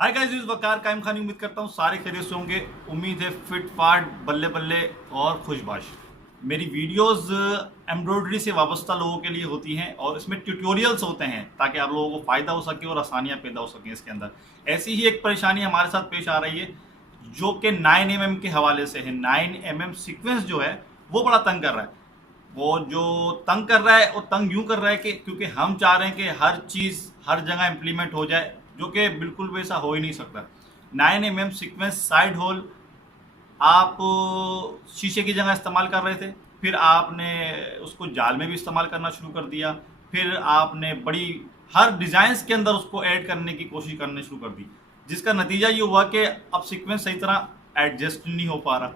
Hi guys, इस वकार कायम खानी उम्मीद करता हूँ सारे खैरियत से होंगे। उम्मीद है फिट फाट बल्ले बल्ले और खुशबाश। मेरी वीडियोस एम्ब्रॉयडरी से वाबस्ता लोगों के लिए होती हैं और इसमें ट्यूटोरियल्स होते हैं ताकि आप लोगों को फ़ायदा हो सके और आसानियाँ पैदा हो सकें इसके अंदर। ऐसी ही एक परेशानी हमारे साथ पेश आ रही है जो कि 9mm के हवाले से है। 9mm सीक्वेंस जो है वो बड़ा तंग कर रहा है। वो जो तंग कर रहा है वो तंग यूं कर रहा है कि क्योंकि हम चाह रहे हैं कि हर चीज़ हर जगह इम्प्लीमेंट हो जाए, जो कि बिल्कुल वैसा हो ही नहीं सकता। 9mm सीक्वेंस साइड होल आप शीशे की जगह इस्तेमाल कर रहे थे, फिर आपने उसको जाल में भी इस्तेमाल करना शुरू कर दिया, फिर आपने बड़ी हर डिज़ाइंस के अंदर उसको ऐड करने की कोशिश करने शुरू कर दी, जिसका नतीजा ये हुआ कि अब सीक्वेंस सही तरह एडजस्ट नहीं हो पा रहा।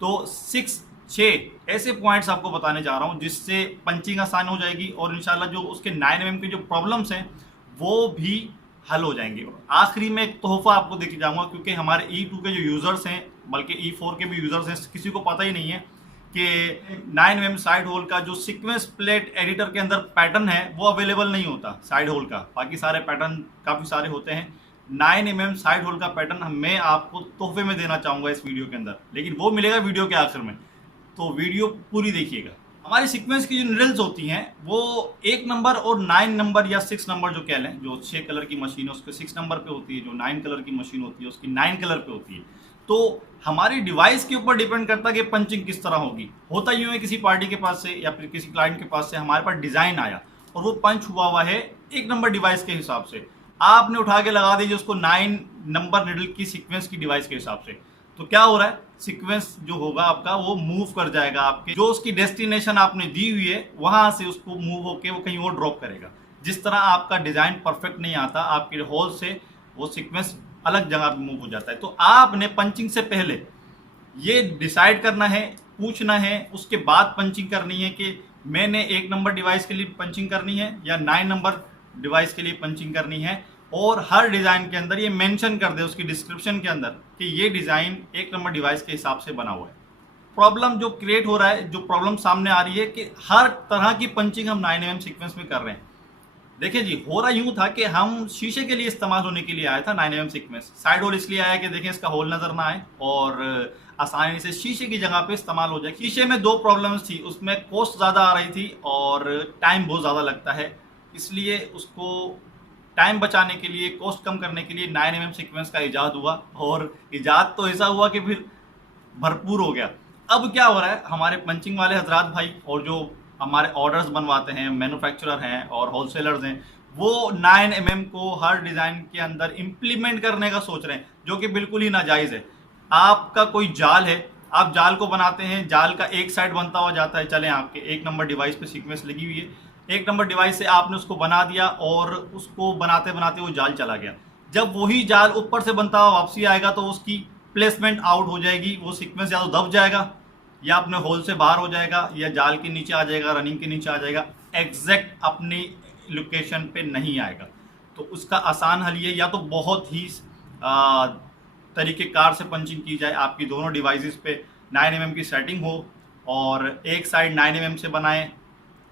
तो 6 ऐसे पॉइंट्स आपको बताने जा रहा हूँ जिससे पंचिंग आसान हो जाएगी और इंशाल्लाह जो उसके 9mm के जो प्रॉब्लम्स हैं वो भी हल हो जाएंगे। आखिरी में एक तोहफा आपको देके जाऊंगा क्योंकि हमारे E2 के जो यूज़र्स हैं, बल्कि E4 के भी यूज़र्स हैं, किसी को पता ही नहीं है कि 9mm साइड होल का जो सीक्वेंस प्लेट एडिटर के अंदर पैटर्न है वो अवेलेबल नहीं होता साइड होल का। बाकी सारे पैटर्न काफ़ी सारे होते हैं। 9mm साइड होल का पैटर्न मैं आपको तोहफे में देना चाहूँगा इस वीडियो के अंदर, लेकिन वो मिलेगा वीडियो के आखिर में, तो वीडियो पूरी देखिएगा। हमारी सीक्वेंस की जो निडल्स होती हैं वो 1 नंबर और 9 नंबर या 6 नंबर जो कह लें, जो 6 कलर की मशीन है उसके 6 नंबर पे होती है, जो 9 कलर की मशीन होती है उसकी 9 कलर पे होती है। तो हमारी डिवाइस के ऊपर डिपेंड करता है कि पंचिंग किस तरह होगी। होता यूँ है किसी पार्टी के पास से या फिर किसी क्लाइंट के पास से हमारे पास डिज़ाइन आया और वो पंच हुआ है 1 नंबर डिवाइस के हिसाब से, आपने उठा के लगा दीजिए उसको 9 नंबर निडल की सीक्वेंस की डिवाइस के हिसाब से। तो क्या हो रहा है, सीक्वेंस जो होगा आपका वो मूव कर जाएगा, आपके जो उसकी डेस्टिनेशन आपने दी हुई है वहां से उसको मूव होके वो कहीं और ड्रॉप करेगा। जिस तरह आपका डिजाइन परफेक्ट नहीं आता, आपके होल से वो सीक्वेंस अलग जगह पे मूव हो जाता है। तो आपने पंचिंग से पहले ये डिसाइड करना है, पूछना है, उसके बाद पंचिंग करनी है कि मैंने 1 नंबर डिवाइस के लिए पंचिंग करनी है या 9 नंबर डिवाइस के लिए पंचिंग करनी है। और हर डिज़ाइन के अंदर ये मेंशन कर दे उसकी डिस्क्रिप्शन के अंदर कि ये डिज़ाइन 1 नंबर डिवाइस के हिसाब से बना हुआ है। प्रॉब्लम जो क्रिएट हो रहा है, जो प्रॉब्लम सामने आ रही है कि हर तरह की पंचिंग हम 9mm सीक्वेंस में कर रहे हैं। देखिए जी, हो रहा यूं था कि हम शीशे के लिए इस्तेमाल होने के लिए आया था 9mm सीक्वेंस। साइड होल इसलिए आया कि देखें इसका होल नज़र ना आए और आसानी से शीशे की जगह पे इस्तेमाल हो जाए। शीशे में 2 प्रॉब्लम्स थी, उसमें कॉस्ट ज़्यादा आ रही थी और टाइम बहुत ज़्यादा लगता है, इसलिए उसको टाइम बचाने के लिए, कॉस्ट कम करने के लिए 9mm सीक्वेंस का इजाद हुआ और इजाद तो ऐसा हुआ कि फिर भरपूर हो गया। अब क्या हो रहा है, हमारे पंचिंग वाले हजरात भाई और जो हमारे ऑर्डर्स बनवाते हैं, मैन्युफैक्चरर हैं और होलसेलर्स हैं, वो 9mm को हर डिज़ाइन के अंदर इम्प्लीमेंट करने का सोच रहे हैं, जो कि बिल्कुल ही नाजायज़ है। आपका कोई जाल है, आप जाल को बनाते हैं, जाल का एक साइड बनता हुआ जाता है, चलें आपके 1 नंबर डिवाइस पे सीक्वेंस लगी हुई है, 1 नंबर डिवाइस से आपने उसको बना दिया और उसको बनाते बनाते वो जाल चला गया। जब वही जाल ऊपर से बनता हुआ वापसी आएगा तो उसकी प्लेसमेंट आउट हो जाएगी, वो सीक्वेंस या तो दब जाएगा या अपने होल से बाहर हो जाएगा या जाल के नीचे आ जाएगा, रनिंग के नीचे आ जाएगा, एग्जैक्ट अपनी लोकेशन पे नहीं आएगा। तो उसका आसान हल ये, या तो बहुत ही तरीक़ेकार से पंचिंग की जाए, आपकी दोनों डिवाइसेस पे 9mm की सेटिंग हो और एक साइड 9mm से बनाएं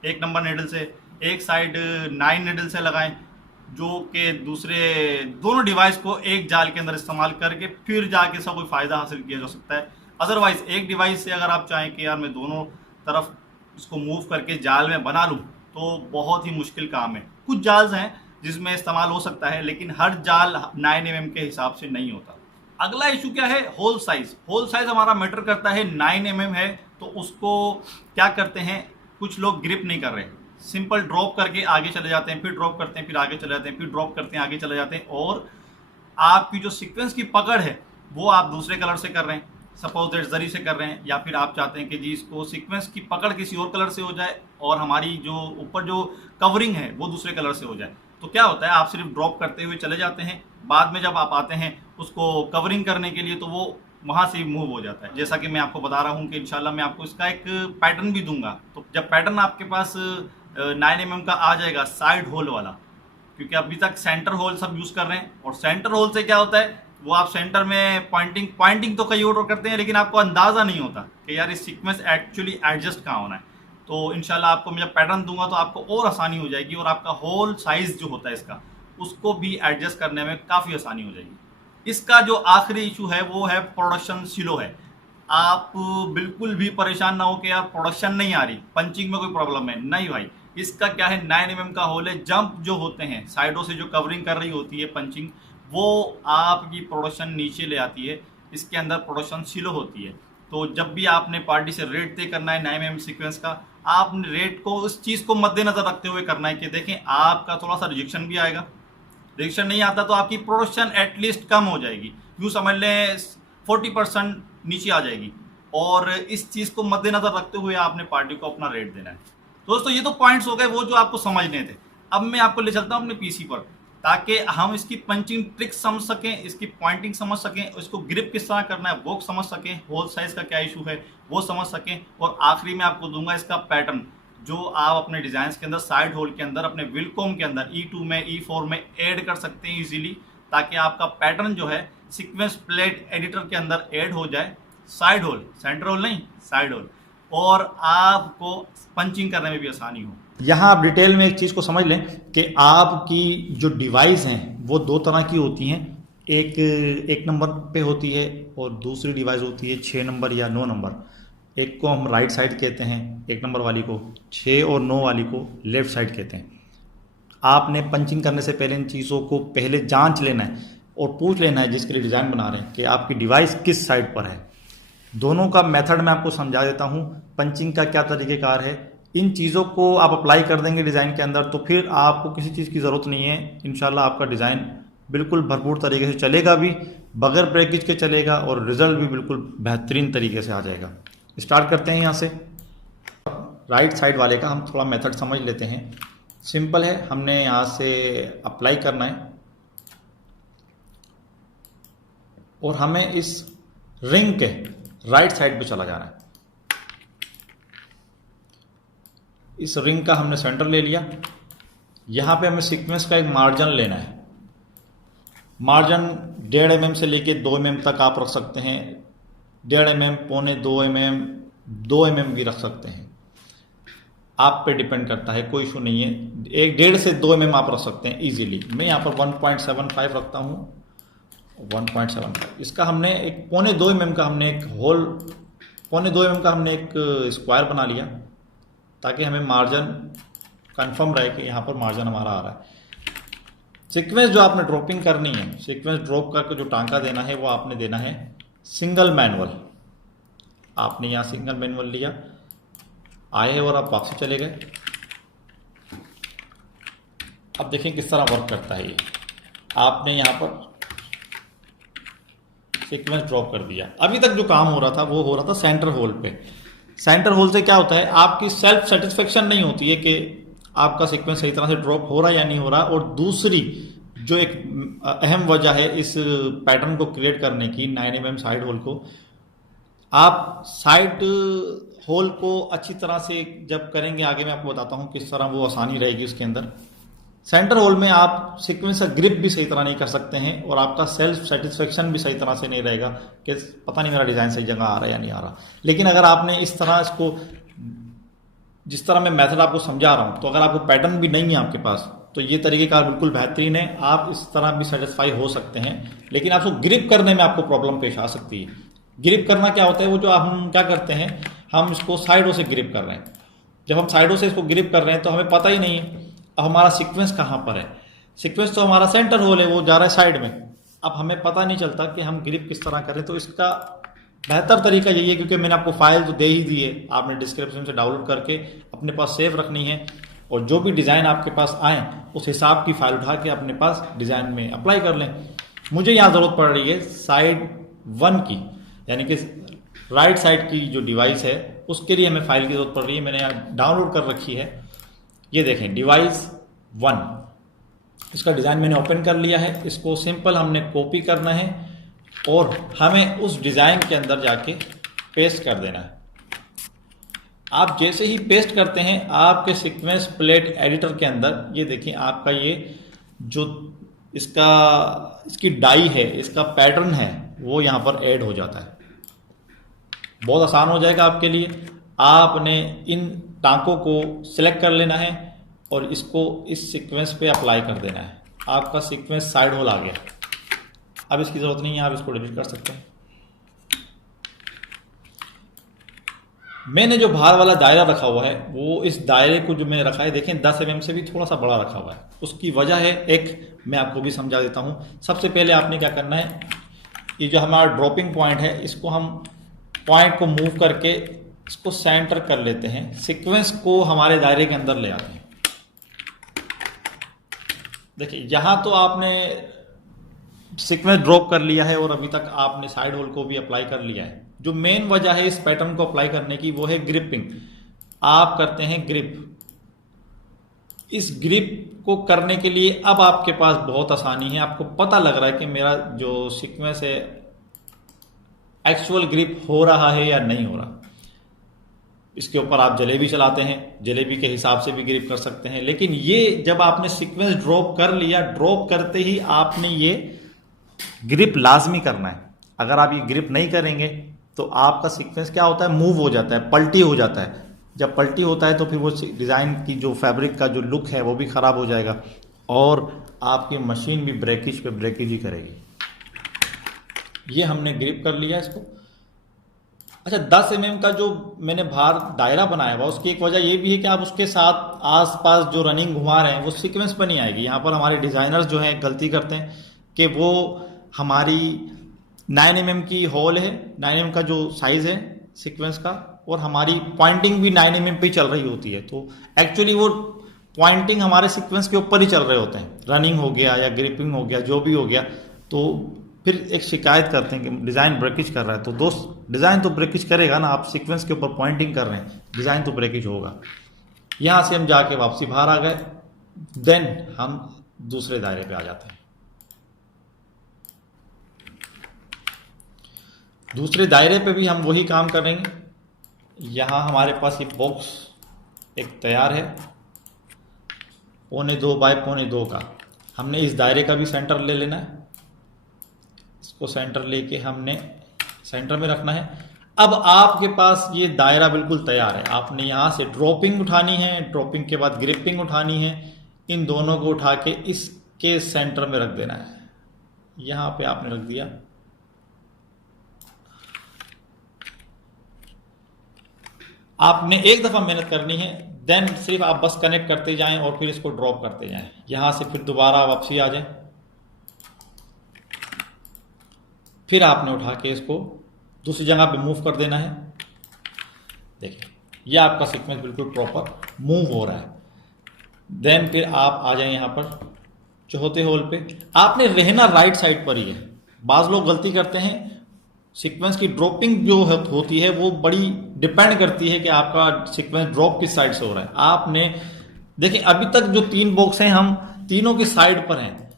1 नंबर निडल से, एक साइड 9 निडल से लगाएं, जो कि दूसरे दोनों डिवाइस को एक जाल के अंदर इस्तेमाल करके फिर जाके सब कोई फ़ायदा हासिल किया जा सकता है। अदरवाइज़ एक डिवाइस से अगर आप चाहें कि यार मैं दोनों तरफ इसको मूव करके जाल में बना लूँ तो बहुत ही मुश्किल काम है। कुछ जाल्स हैं जिसमें इस्तेमाल हो सकता है, लेकिन हर जाल 9mm के हिसाब से नहीं होता। अगला इशू क्या है, होल साइज़। होल साइज़ हमारा मैटर करता है। 9mm है तो उसको क्या करते हैं, कुछ लोग ग्रिप नहीं कर रहे, सिंपल ड्रॉप करके आगे चले जाते हैं, फिर ड्रॉप करते हैं, फिर आगे चले जाते हैं, फिर ड्रॉप करते हैं, आगे चले जाते हैं, और आपकी जो सीक्वेंस की पकड़ है वो आप दूसरे कलर से कर रहे हैं, सपोज दैट जरी से कर रहे हैं, या फिर आप चाहते हैं कि जी इसको सीक्वेंस की पकड़ किसी और कलर से हो जाए और हमारी जो ऊपर जो कवरिंग है वो दूसरे कलर से हो जाए। तो क्या होता है, आप सिर्फ ड्रॉप करते हुए चले जाते हैं, बाद में जब आप आते हैं उसको कवरिंग करने के लिए तो वो वहाँ से मूव हो जाता है। जैसा कि मैं आपको बता रहा हूँ कि इंशाल्लाह मैं आपको इसका एक पैटर्न भी दूंगा। तो जब पैटर्न आपके पास 9mm का आ जाएगा साइड होल वाला, क्योंकि अभी तक सेंटर होल सब यूज़ कर रहे हैं, और सेंटर होल से क्या होता है, वो आप सेंटर में पॉइंटिंग तो कई और करते हैं, लेकिन आपको अंदाज़ा नहीं होता कि यार इस सीक्वेंस एक्चुअली एडजस्ट कहाँ होना है। तो इंशाल्लाह आपको मैं जब पैटर्न दूंगा तो आपको और आसानी हो जाएगी और आपका होल साइज़ जो होता है इसका उसको भी एडजस्ट करने में काफ़ी आसानी हो जाएगी। इसका जो आखिरी इशू है वो है प्रोडक्शन स्लो है। आप बिल्कुल भी परेशान ना हो कि यार प्रोडक्शन नहीं आ रही, पंचिंग में कोई प्रॉब्लम है, नहीं भाई। इसका क्या है, 9 mm का होल है। जंप जो होते हैं साइडों से जो कवरिंग कर रही होती है पंचिंग, वो आपकी प्रोडक्शन नीचे ले आती है। इसके अंदर प्रोडक्शन स्लो होती है। तो जब भी आपने पार्टी से रेट तय करना है 9 mm सीक्वेंस का, आपने रेट को उस चीज़ को मद्देनजर रखते हुए करना है कि देखें आपका थोड़ा सा रिजेक्शन भी आएगा। रिजेक्शन नहीं आता तो आपकी प्रोडक्शन एटलीस्ट कम हो जाएगी, यूँ समझ लें 40% नीचे आ जाएगी। और इस चीज़ को मद्देनजर रखते हुए आपने पार्टी को अपना रेट देना है। दोस्तों, ये तो पॉइंट्स हो गए वो जो आपको समझने थे। अब मैं आपको ले चलता हूँ अपने पीसी पर, ताकि हम इसकी पंचिंग ट्रिक समझ सकें, इसकी पॉइंटिंग समझ सकें, इसको ग्रिप किस तरह करना है वो समझ सकें, होल साइज का क्या इशू है वो समझ सकें। और आखिरी में आपको दूंगा इसका पैटर्न, जो आप अपने डिज़ाइन के अंदर साइड होल के अंदर, अपने विलकॉम के अंदर E2 में E4 में ऐड कर सकते हैं इजीली, ताकि आपका पैटर्न जो है सीक्वेंस प्लेट एडिटर के अंदर ऐड हो जाए। साइड होल, सेंटर होल नहीं, साइड होल, और आपको पंचिंग करने में भी आसानी हो। यहाँ आप डिटेल में एक चीज़ को समझ लें कि आपकी जो डिवाइस हैं वो दो तरह की होती हैं। एक नंबर पे होती है और दूसरी डिवाइस होती है 6 नंबर या 9 नंबर। एक को हम राइट साइड कहते हैं, 1 नंबर वाली को, 6 और 9 वाली को लेफ्ट साइड कहते हैं। आपने पंचिंग करने से पहले इन चीज़ों को पहले जांच लेना है और पूछ लेना है जिसके लिए डिज़ाइन बना रहे हैं कि आपकी डिवाइस किस साइड पर है। दोनों का मेथड मैं आपको समझा देता हूँ, पंचिंग का क्या तरीक़ेकार है। इन चीज़ों को आप अप्लाई कर देंगे डिज़ाइन के अंदर तो फिर आपको किसी चीज़ की ज़रूरत नहीं है। इंशाल्लाह आपका डिज़ाइन बिल्कुल भरपूर तरीके से चलेगा भी, बगैर ब्रेकेज के चलेगा और रिज़ल्ट भी बिल्कुल बेहतरीन तरीके से आ जाएगा। स्टार्ट करते हैं यहाँ से। राइट साइड वाले का हम थोड़ा मेथड समझ लेते हैं। सिंपल है, हमने यहाँ से अप्लाई करना है और हमें इस रिंग के राइट साइड पे चला जाना है। इस रिंग का हमने सेंटर ले लिया। यहाँ पे हमें सीक्वेंस का एक मार्जिन लेना है। मार्जिन 1.5 mm से लेके 2 mm तक आप रख सकते हैं। 1.5 mm, पौने 2 mm, 2 mm भी रख सकते हैं, आप पे डिपेंड करता है, कोई इशू नहीं है। 1.5 से 2 mm आप रख सकते हैं इजीली। मैं यहाँ पर 1.75 रखता हूँ, 1.75। इसका हमने एक पौने 2 mm का हमने एक होल, पौने 2 mm का हमने एक स्क्वायर बना लिया ताकि हमें मार्जिन कंफर्म रहे कि यहाँ पर मार्जिन हमारा आ रहा है। सीक्वेंस जो आपने ड्रॉपिंग करनी है, सीक्वेंस ड्रॉप करके जो टांका देना है वो आपने देना है सिंगल मैनुअल। आपने यहाँ सिंगल मैनुअल लिया, आए और आप वापसी चले गए। अब देखें किस तरह वर्क करता है ये। आपने यहाँ पर सीक्वेंस ड्रॉप कर दिया। अभी तक जो काम हो रहा था वो हो रहा था सेंटर होल पे। सेंटर होल से क्या होता है, आपकी सेल्फ सेटिस्फेक्शन नहीं होती है कि आपका सीक्वेंस सही तरह से ड्रॉप हो रहा है या नहीं हो रहा। और दूसरी जो एक अहम वजह है इस पैटर्न को क्रिएट करने की, 9 mm साइड होल को, आप साइड होल को अच्छी तरह से जब करेंगे, आगे मैं आपको बताता हूँ किस तरह वो आसानी रहेगी उसके अंदर। सेंटर होल में आप सीक्वेंस का ग्रिप भी सही तरह नहीं कर सकते हैं और आपका सेल्फ सेटिस्फेक्शन भी सही तरह से नहीं रहेगा कि पता नहीं मेरा डिज़ाइन सही जगह आ रहा है या नहीं आ रहा। लेकिन अगर आपने इस तरह इसको, जिस तरह मैं मेथड आपको समझा रहा हूँ, तो अगर आपको पैटर्न भी नहीं है आपके पास तो ये तरीक़ेकार बिल्कुल बेहतरीन है। आप इस तरह भी सेटिस्फाई हो सकते हैं, लेकिन आपको ग्रिप करने में आपको प्रॉब्लम पेश आ सकती है। ग्रिप करना क्या होता है, वो जो हम क्या करते हैं, हम इसको साइडों से ग्रिप कर रहे हैं। जब हम साइडों से इसको ग्रिप कर रहे हैं तो हमें पता ही नहीं है अब हमारा सीक्वेंस कहाँ पर है। सीक्वेंस तो हमारा सेंटर होल है, वो जा रहा है साइड में। अब हमें पता नहीं चलता कि हम ग्रिप किस तरह करें। तो इसका बेहतर तरीका यही है, क्योंकि मैंने आपको फाइल तो दे ही दी है, आपने डिस्क्रिप्शन से डाउनलोड करके अपने पास सेव रखनी है और जो भी डिज़ाइन आपके पास आए उस हिसाब की फाइल उठा के अपने पास डिज़ाइन में अप्लाई कर लें। मुझे यहाँ ज़रूरत पड़ रही है साइड 1 की, यानी कि राइट साइड की जो डिवाइस है उसके लिए हमें फाइल की ज़रूरत पड़ रही है। मैंने यहाँ डाउनलोड कर रखी है, ये देखें डिवाइस 1। इसका डिज़ाइन मैंने ओपन कर लिया है। इसको सिंपल हमने कॉपी करना है और हमें उस डिज़ाइन के अंदर जाके पेस्ट कर देना है। आप जैसे ही पेस्ट करते हैं आपके सीक्वेंस प्लेट एडिटर के अंदर, ये देखिए आपका ये जो इसकी डाई है, इसका पैटर्न है, वो यहाँ पर ऐड हो जाता है। बहुत आसान हो जाएगा आपके लिए। आपने इन टांकों को सिलेक्ट कर लेना है और इसको इस सीक्वेंस पे अप्लाई कर देना है। आपका सीक्वेंस साइड होल आ गया। अब इसकी ज़रूरत नहीं है, आप इसको डिलीट कर सकते हैं। मैंने जो बाहर वाला दायरा रखा हुआ है, वो इस दायरे को जो मैंने रखा है, देखें 10 mm से भी थोड़ा सा बड़ा रखा हुआ है। उसकी वजह है, एक मैं आपको भी समझा देता हूँ। सबसे पहले आपने क्या करना है, ये जो हमारा ड्रॉपिंग पॉइंट है, इसको हम पॉइंट को मूव करके इसको सेंटर कर लेते हैं, सीक्वेंस को हमारे दायरे के अंदर ले आते हैं। देखिए यहाँ तो आपने सीक्वेंस ड्रॉप कर लिया है और अभी तक आपने साइड होल को भी अप्लाई कर लिया है। जो मेन वजह है इस पैटर्न को अप्लाई करने की, वो है ग्रिपिंग। आप करते हैं ग्रिप। इस ग्रिप को करने के लिए अब आपके पास बहुत आसानी है। आपको पता लग रहा है कि मेरा जो सीक्वेंस है एक्चुअल ग्रिप हो रहा है या नहीं हो रहा। इसके ऊपर आप जलेबी चलाते हैं, जलेबी के हिसाब से भी ग्रिप कर सकते हैं। लेकिन ये जब आपने सीक्वेंस ड्रॉप कर लिया, ड्रॉप करते ही आपने ये ग्रिप लाजमी करना है। अगर आप ये ग्रिप नहीं करेंगे तो आपका सीक्वेंस क्या होता है, मूव हो जाता है, पलटी हो जाता है। जब पलटी होता है तो फिर वो डिज़ाइन की जो फैब्रिक का जो लुक है वो भी ख़राब हो जाएगा और आपकी मशीन भी ब्रेकेज पे ब्रेकेज ही करेगी। ये हमने ग्रिप कर लिया इसको। अच्छा, 10 mm का जो मैंने बाहर दायरा बनाया हुआ, उसकी एक वजह ये भी है कि आप उसके साथ आसपास जो रनिंग घुमा रहे हैं वो सीक्वेंस पर नहीं आएगी। यहाँ पर हमारे डिज़ाइनर्स जो हैं गलती करते हैं कि वो हमारी 9 mm की होल है, 9 mm का जो साइज़ है सीक्वेंस का, और हमारी पॉइंटिंग भी 9 mm पे ही चल रही होती है। तो एक्चुअली वो पॉइंटिंग हमारे सीक्वेंस के ऊपर ही चल रहे होते हैं। रनिंग हो गया या ग्रिपिंग हो गया, जो भी हो गया, तो फिर एक शिकायत करते हैं कि डिज़ाइन ब्रेकेज कर रहा है। तो दोस्त, डिज़ाइन तो ब्रेकेज करेगा ना, आप सीक्वेंस के ऊपर पॉइंटिंग कर रहे हैं, डिज़ाइन तो ब्रेकेज होगा। यहाँ से हम जाके वापसी बाहर आ गए, देन हम दूसरे दायरे पे आ जाते हैं। दूसरे दायरे पे भी हम वही काम करेंगे। यहाँ हमारे पास ये बॉक्स एक तैयार है 2.25 बाय 2.25 का। हमने इस दायरे का भी सेंटर ले लेना है। इसको सेंटर लेके हमने सेंटर में रखना है। अब आपके पास ये दायरा बिल्कुल तैयार है। आपने यहाँ से ड्रॉपिंग उठानी है, ड्रॉपिंग के बाद ग्रिपिंग उठानी है। इन दोनों को उठा के इसके सेंटर में रख देना है। यहाँ पे आपने रख दिया। आपने एक दफ़ा मेहनत करनी है, देन सिर्फ आप बस कनेक्ट करते जाएं और फिर इसको ड्रॉप करते जाएं। यहाँ से फिर दोबारा वापसी आ जाएं, फिर आपने उठा के इसको दूसरी जगह पे मूव कर देना है। देखिए ये आपका सीक्वेंस बिल्कुल प्रॉपर मूव हो रहा है। देन फिर आप आ जाएं यहाँ पर चौथे होल पे। आपने रहना राइट साइड पर ही है। बाज़ लोग गलती करते हैं, सीक्वेंस की ड्रॉपिंग जो होती है वो बड़ी डिपेंड करती है कि आपका सीक्वेंस ड्रॉप किस साइड से हो रहा है। आपने देखिए अभी तक जो 3 बॉक्स हैं, हम तीनों की साइड पर हैं।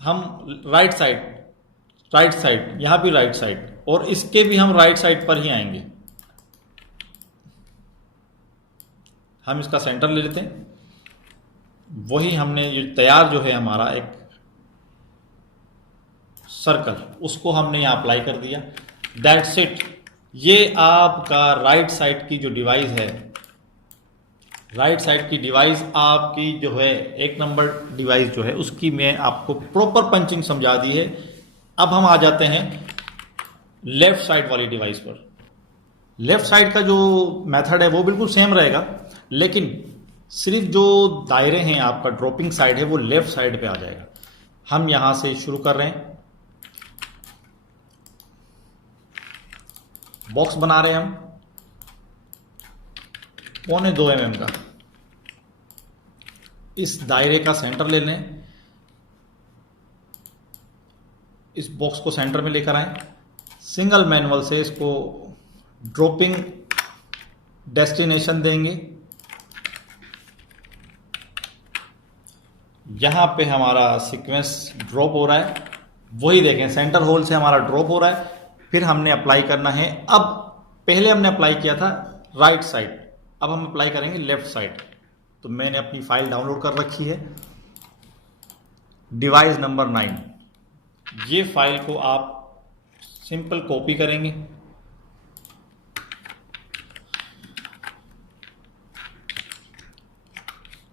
हम राइट साइड, यहाँ भी राइट साइड, और इसके भी हम राइट साइड पर ही आएंगे। हम इसका सेंटर ले लेते हैं। वही हमने ये तैयार जो है हमारा एक सर्कल, उसको हमने यहाँ अप्लाई कर दिया। That's it. ये आपका राइट साइड की जो डिवाइस है, राइट साइड की डिवाइस आपकी जो है 1 नंबर डिवाइस जो है, उसकी मैं आपको प्रॉपर पंचिंग समझा दी है। अब हम आ जाते हैं लेफ्ट साइड वाली डिवाइस पर। लेफ्ट साइड का जो मेथड है वो बिल्कुल सेम रहेगा, लेकिन सिर्फ जो दायरे हैं, आपका ड्रॉपिंग साइड है, वो लेफ्ट साइड पे आ जाएगा। हम यहां से शुरू कर रहे हैं। बॉक्स बना रहे हैं हम 2.25 mm का। इस दायरे का सेंटर ले लें, इस बॉक्स को सेंटर में लेकर आए। सिंगल मैनुअल से इसको ड्रॉपिंग डेस्टिनेशन देंगे। यहां पे हमारा सीक्वेंस ड्रॉप हो रहा है, वही देखें सेंटर होल से हमारा ड्रॉप हो रहा है। फिर हमने अप्लाई करना है। अब पहले हमने अप्लाई किया था राइट साइड, अब हम अप्लाई करेंगे लेफ्ट साइड। तो मैंने अपनी फाइल डाउनलोड कर रखी है, डिवाइस नंबर 9। ये फाइल को आप सिंपल कॉपी करेंगे,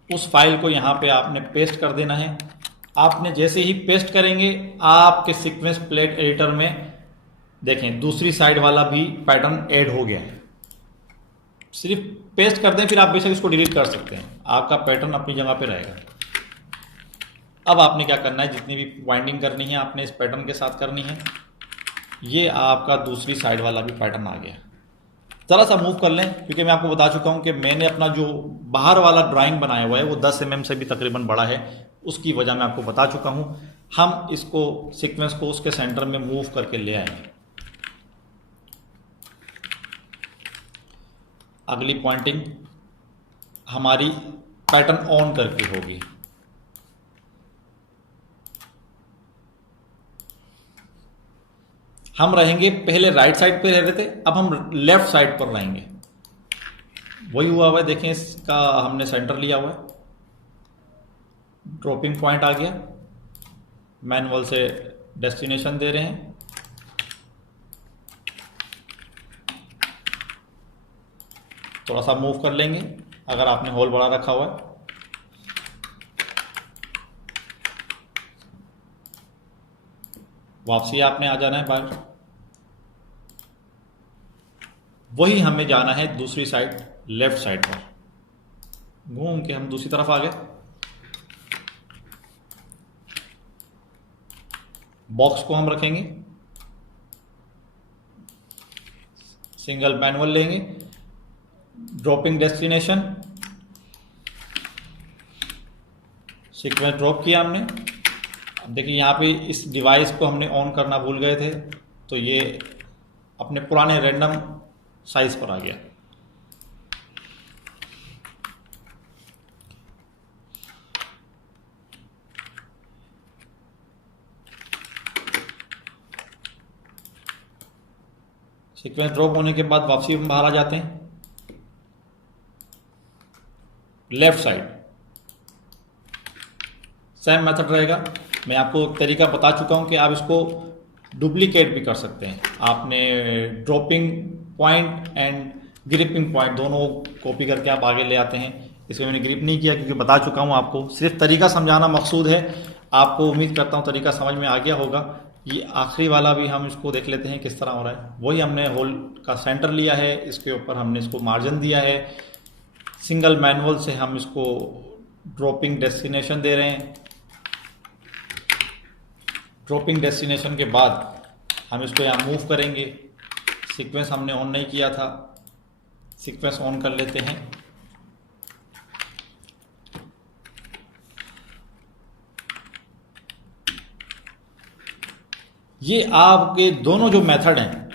उस फाइल को यहाँ पे आपने पेस्ट कर देना है। आपने जैसे ही पेस्ट करेंगे आपके सीक्वेंस प्लेट एडिटर में देखें दूसरी साइड वाला भी पैटर्न ऐड हो गया है। सिर्फ पेस्ट कर दें, फिर आप बेशक इसको डिलीट कर सकते हैं, आपका पैटर्न अपनी जगह पे रहेगा। अब आपने क्या करना है, जितनी भी वाइंडिंग करनी है आपने इस पैटर्न के साथ करनी है। ये आपका दूसरी साइड वाला भी पैटर्न आ गया। ज़रा सा मूव कर लें, क्योंकि मैं आपको बता चुका हूं कि मैंने अपना जो बाहर वाला ड्राइंग बनाया हुआ है वो 10 mm से भी तकरीबन बड़ा है। उसकी वजह मैं आपको बता चुका हूं। हम इसको सीक्वेंस को उसके सेंटर में मूव करके ले आएंगे। अगली पॉइंटिंग हमारी पैटर्न ऑन करके होगी। हम रहेंगे, पहले राइट साइड पे रह रहे थे, अब हम लेफ्ट साइड पर रहेंगे। वही हुआ हुआ है, देखें इसका हमने सेंटर लिया हुआ है, ड्रॉपिंग पॉइंट आ गया, मैनुअल से डेस्टिनेशन दे रहे हैं। थोड़ा सा मूव कर लेंगे अगर आपने होल बड़ा रखा हुआ है। वापसी आपने आ जाना है बाहर। वही हमें जाना है दूसरी साइड, लेफ्ट साइड पर घूम के हम दूसरी तरफ आ गए। बॉक्स को हम रखेंगे, सिंगल मैनुअल लेंगे, ड्रॉपिंग डेस्टिनेशन, सीक्वेंस ड्रॉप किया हमने। अब देखिए यहाँ पे इस डिवाइस को हमने ऑन करना भूल गए थे, तो ये अपने पुराने रैंडम साइज पर आ गया। सीक्वेंस ड्रॉप होने के बाद वापसी हम बाहर आ जाते हैं। लेफ्ट साइड सेम मेथड रहेगा। मैं आपको एक तरीका बता चुका हूं कि आप इसको डुप्लीकेट भी कर सकते हैं। आपने dropping point and gripping point दोनों कॉपी करके आप आगे ले आते हैं। इसमें मैंने ग्रिप नहीं किया क्योंकि बता चुका हूं आपको, सिर्फ तरीका समझाना मकसूद है। आपको उम्मीद करता हूं तरीका समझ में आ गया होगा। ये आखिरी वाला भी हम इसको देख लेते हैं किस तरह हो रहा है। वही हमने होल का सेंटर लिया है, इसके ऊपर हमने इसको मार्जिन दिया है, सिंगल मैनुअल से हम इसको ड्रॉपिंग डेस्टिनेशन दे रहे हैं। ड्रॉपिंग डेस्टिनेशन के बाद हम इसको यहाँ मूव करेंगे। सीक्वेंस हमने ऑन नहीं किया था, सीक्वेंस ऑन कर लेते हैं। ये आपके दोनों जो मेथड हैं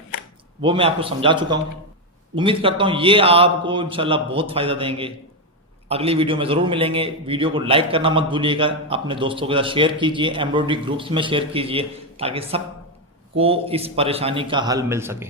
वो मैं आपको समझा चुका हूँ। उम्मीद करता हूँ ये आपको इंशाल्लाह बहुत फ़ायदा देंगे। अगली वीडियो में ज़रूर मिलेंगे। वीडियो को लाइक करना मत भूलिएगा, अपने दोस्तों के साथ शेयर कीजिए, एम्ब्रॉयडरी ग्रुप्स में शेयर कीजिए ताकि सबको इस परेशानी का हल मिल सके।